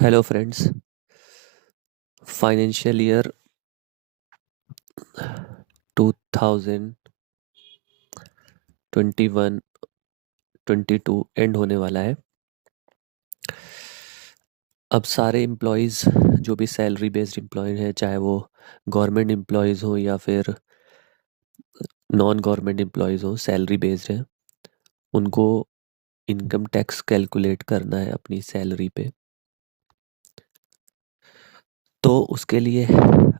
Hello friends. Financial year 2021-22 and होने वाला है। अब सारे एम्प्लॉयज़ जो भी सैलरी बेस्ड एम्प्लॉय हैं, चाहे वो गवर्नमेंट एम्प्लॉयज़ हों या फिर नॉन गवर्नमेंट एम्प्लॉयज़ हों, सैलरी बेस्ड हैं, उनको इनकम टैक्स कैलकुलेट करना है अपनी सैलरी पे। तो उसके लिए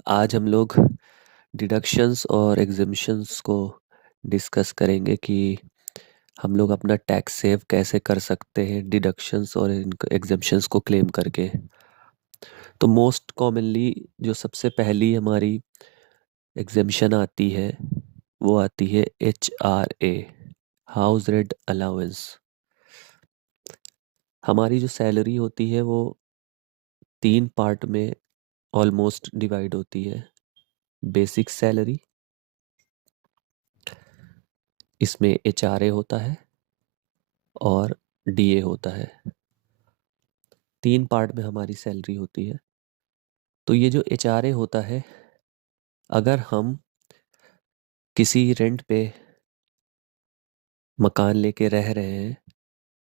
आज हम लोग डिडक्शंस और एग्जेम्पशंस को डिस्कस करेंगे कि हम लोग अपना टैक्स सेव कैसे कर सकते हैं डिडक्शंस और एग्जेम्पशंस को क्लेम करके। तो मोस्ट कॉमनली जो सबसे पहली हमारी एग्जेम्पशन आती है वो आती है HRA, हाउस रेंट अलाउंस। हमारी जो सैलरी होती है वो 3 पार्ट में ऑलमोस्ट डिवाइड होती है। बेसिक सैलरी, इसमें HRA होता है और DA होता है। 3 पार्ट में हमारी सैलरी होती है। तो ये जो HRA होता है, अगर हम किसी रेंट पे मकान लेके रह रहे हैं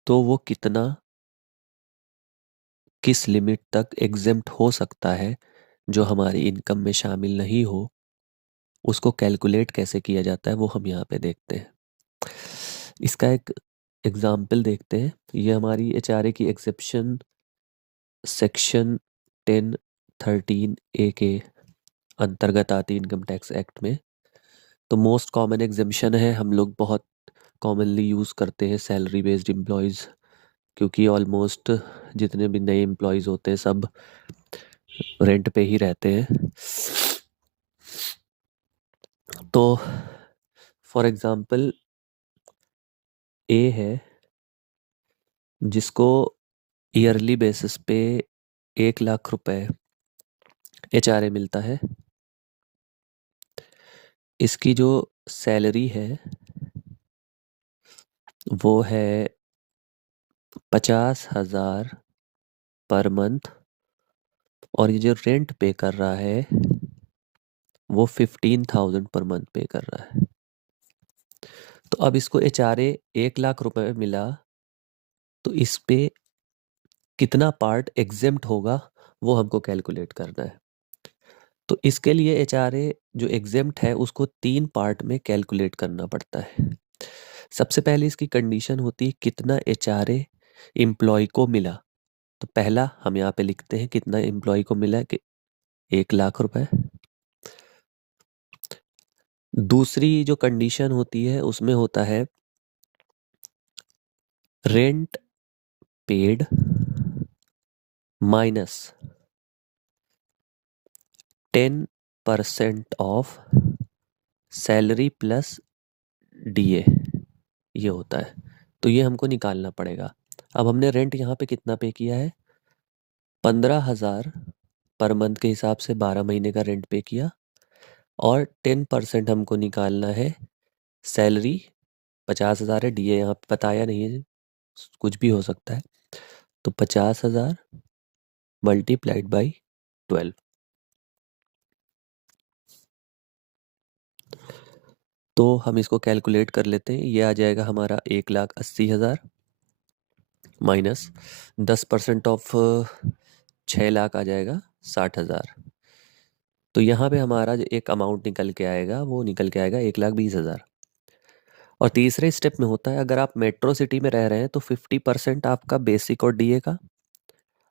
तो वो कितना, किस लिमिट तक एग्जेम्प्ट हो सकता है जो हमारी इनकम में शामिल नहीं हो, उसको कैलकुलेट कैसे किया जाता है वो हम यहाँ पे देखते हैं। इसका एक एग्जाम्पल देखते हैं। ये हमारी HRA की एक्सेप्शन सेक्शन 10(13)A के अंतर्गत आती है इनकम टैक्स एक्ट में। तो मोस्ट कॉमन एग्जेम्पशन है, हम लोग बहुत कॉमनली यूज़ करते हैं सैलरी बेस्ड एम्प्लॉयज़, क्योंकि ऑलमोस्ट जितने भी नए एम्प्लॉयज़ होते हैं सब रेंट पे ही रहते हैं। तो फॉर एग्ज़ाम्पल ए है जिसको ईयरली बेसिस पे 1 लाख रुपए HRA मिलता है। इसकी जो सैलरी है वो है 50,000 पर मंथ, और ये जो रेंट पे कर रहा है वो 15,000 पर मंथ पे कर रहा है। तो अब इसको HRA 1 लाख रुपए में मिला, तो इस पे कितना पार्ट एग्जेम्प्ट होगा वो हमको कैलकुलेट करना है। तो इसके लिए HRA जो एग्जेम्प्ट है उसको 3 पार्ट में कैलकुलेट करना पड़ता है। सबसे पहले इसकी कंडीशन होती है कितना HRA एम्प्लॉय को मिला। तो पहला हम यहाँ पे लिखते हैं कितना एम्प्लॉय को मिला कि 1 लाख रुपए। दूसरी जो कंडीशन होती है उसमें होता है rent paid minus 10% of salary plus DA, ये होता है। तो ये हमको निकालना पड़ेगा। अब हमने रेंट यहाँ पे कितना पे किया है, 15,000 पर मंथ के हिसाब से 12 महीने का रेंट पे किया, और 10% हमको निकालना है सैलरी। 50,000 है, DA यहाँ पे बताया नहीं है, कुछ भी हो सकता है। तो 50,000 मल्टीप्लाइड बाई 12। तो हम इसको कैलकुलेट कर लेते हैं। ये आ जाएगा हमारा 1,80,000 माइनस 10% ऑफ 6 लाख आ जाएगा 60,000। तो यहाँ पे हमारा जो एक अमाउंट निकल के आएगा वो निकल के आएगा 1,20,000। और तीसरे स्टेप में होता है, अगर आप मेट्रो सिटी में रह रहे हैं तो 50% आपका बेसिक और DA का,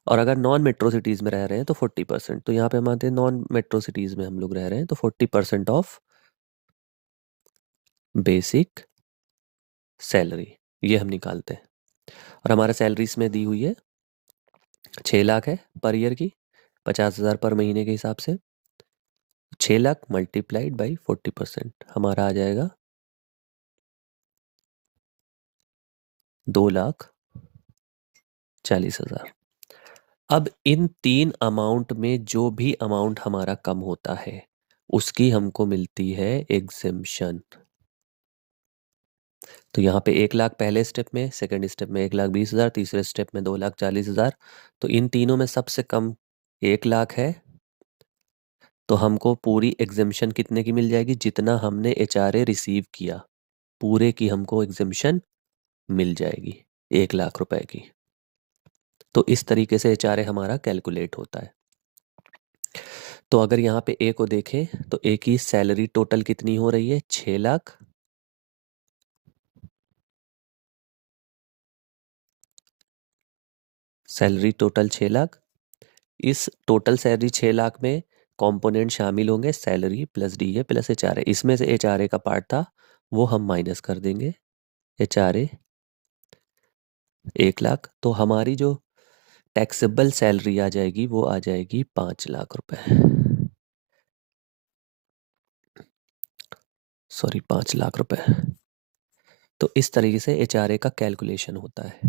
और अगर नॉन मेट्रो सिटीज़ में रह रहे हैं तो 40%। तो यहाँ पे हम आते हैं नॉन मेट्रो सिटीज़ में हम लोग रह रहे हैं तो 40% ऑफ बेसिक सैलरी, ये हम निकालते हैं। और हमारा सैलरी इसमें दी हुई है 6 लाख है पर ईयर की, 50,000 पर महीने के हिसाब से। 6 लाख मल्टीप्लाइड बाई 40% हमारा आ जाएगा 2,40,000। अब इन 3 अमाउंट में जो भी अमाउंट हमारा कम होता है उसकी हमको मिलती है एग्जेम्पशन। तो यहाँ पे 1 लाख पहले स्टेप में, सेकंड स्टेप में 1,20,000, तीसरे स्टेप में 2,40,000। तो इन तीनों में सबसे कम 1 लाख है। तो हमको पूरी एग्जेम्पशन कितने की मिल जाएगी? जितना हमने HRA रिसीव किया पूरे की हमको एग्जेम्पशन मिल जाएगी 1 लाख रुपए की। तो इस तरीके से HRA हमारा कैलकुलेट होता है। तो अगर यहाँ पे ए को देखें तो ए की सैलरी टोटल कितनी हो रही है? 6 लाख। Salary total 6 lakh. इस टोटल सैलरी 6 लाख में कंपोनेंट शामिल होंगे salary plus DA plus HRA। इसमें से HRA का पार्ट था वो हम माइनस कर देंगे। HRA 1 लाख। तो हमारी जो टैक्सेबल सैलरी आ जाएगी वो आ जाएगी 5 लाख रुपए। सॉरी 5 लाख रुपए। तो इस तरीके से HRA का कैलकुलेशन होता है।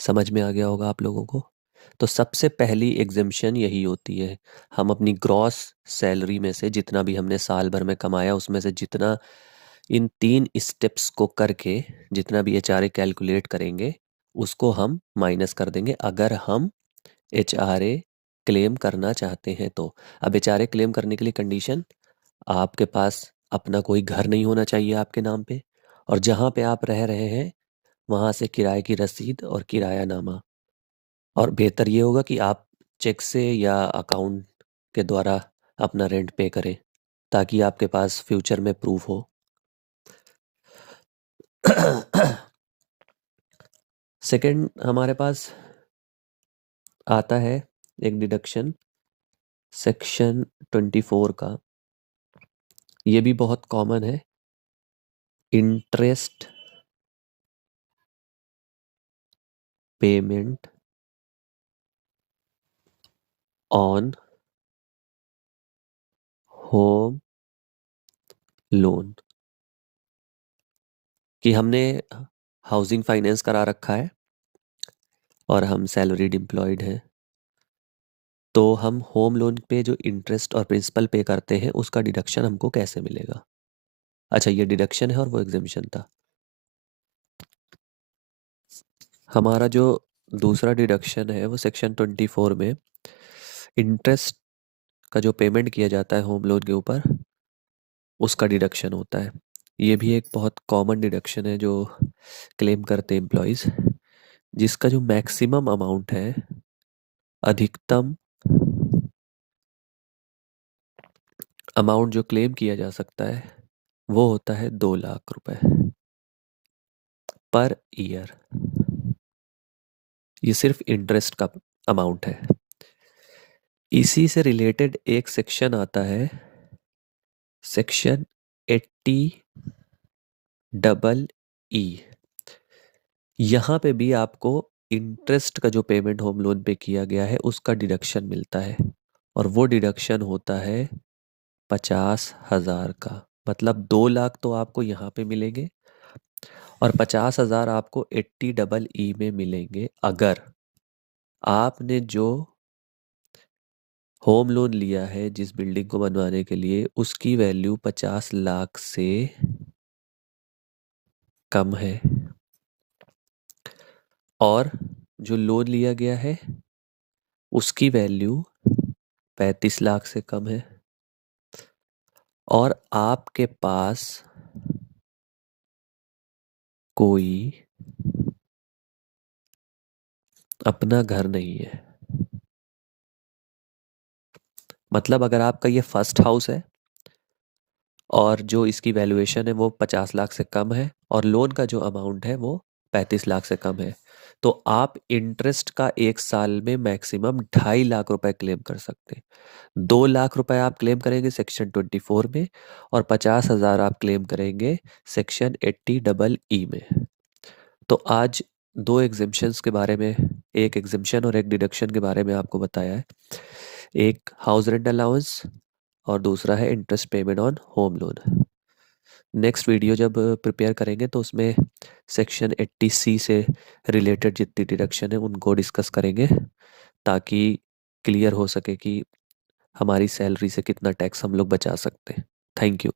समझ में आ गया होगा आप लोगों को। तो सबसे पहली एग्जेम्पशन यही होती है, हम अपनी ग्रॉस सैलरी में से जितना भी हमने साल भर में कमाया उसमें से जितना इन 3 स्टेप्स को करके जितना भी HRA कैलकुलेट करेंगे उसको हम माइनस कर देंगे अगर हम HRA क्लेम करना चाहते हैं तो। अब HRA क्लेम करने के लिए कंडीशन, आपके पास अपना कोई घर नहीं होना चाहिए आपके नाम पे, और जहाँ पे आप रह रहे हैं वहाँ से किराए की रसीद और किराया नामा। और बेहतर ये होगा कि आप चेक से या अकाउंट के द्वारा अपना रेंट पे करें ताकि आपके पास फ्यूचर में प्रूफ हो। सेकंड हमारे पास आता है एक डिडक्शन सेक्शन 24 का। ये भी बहुत कॉमन है, interest payment on home loan. कि हमने हाउसिंग फाइनेंस करा रखा है और हम सैलरीड एम्प्लॉयड हैं, तो हम होम लोन पे जो इंटरेस्ट और प्रिंसिपल पे करते हैं उसका डिडक्शन हमको कैसे मिलेगा? अच्छा, ये डिडक्शन है और वो एग्जेम्पशन था। हमारा जो दूसरा डिडक्शन है वो सेक्शन 24 में इंटरेस्ट का जो पेमेंट किया जाता है होम लोन के ऊपर उसका डिडक्शन होता है। ये भी एक बहुत कॉमन डिडक्शन है जो क्लेम करते हैं एम्प्लॉयज़, जिसका जो मैक्सिमम अमाउंट है, अधिकतम अमाउंट जो क्लेम किया जा सकता है वो होता है 2 लाख रुपए पर ईयर। ये सिर्फ इंटरेस्ट का अमाउंट है। इसी से रिलेटेड एक सेक्शन आता है, सेक्शन 80EE। यहाँ पे भी आपको इंटरेस्ट का जो पेमेंट होम लोन पे किया गया है उसका डिडक्शन मिलता है, और वो डिडक्शन होता है 50,000 का। मतलब 2 लाख तो आपको यहाँ पे मिलेंगे और 50,000 आपको 80EE में मिलेंगे अगर आपने जो होम लोन लिया है जिस बिल्डिंग को बनवाने के लिए उसकी वैल्यू 50 लाख से कम है, और जो लोन लिया गया है उसकी वैल्यू 35 लाख से कम है, और आपके पास कोई अपना घर नहीं है। मतलब अगर आपका ये फर्स्ट हाउस है और जो इसकी वैल्यूएशन है वो 50 लाख से कम है और लोन का जो अमाउंट है वो 35 लाख से कम है, तो आप इंटरेस्ट का एक साल में मैक्सिमम 2.5 लाख रुपए क्लेम कर सकते हैं। 2 लाख रुपए आप क्लेम करेंगे सेक्शन 24 में और 50,000 आप क्लेम करेंगे सेक्शन 80EE में। तो आज दो एग्जिम्पशंस के बारे में, एक एग्जिम्पशन और एक डिडक्शन के बारे में आपको बताया है। एक हाउस रेंट अलाउंस और दूसरा है interest payment on home loan. Next video जब प्रिपेयर करेंगे तो उसमें सेक्शन 80C से रिलेटेड जितनी डिडक्शन है उनको डिस्कस करेंगे ताकि क्लियर हो सके कि हमारी सैलरी से कितना टैक्स हम लोग बचा सकते हैं। Thank you.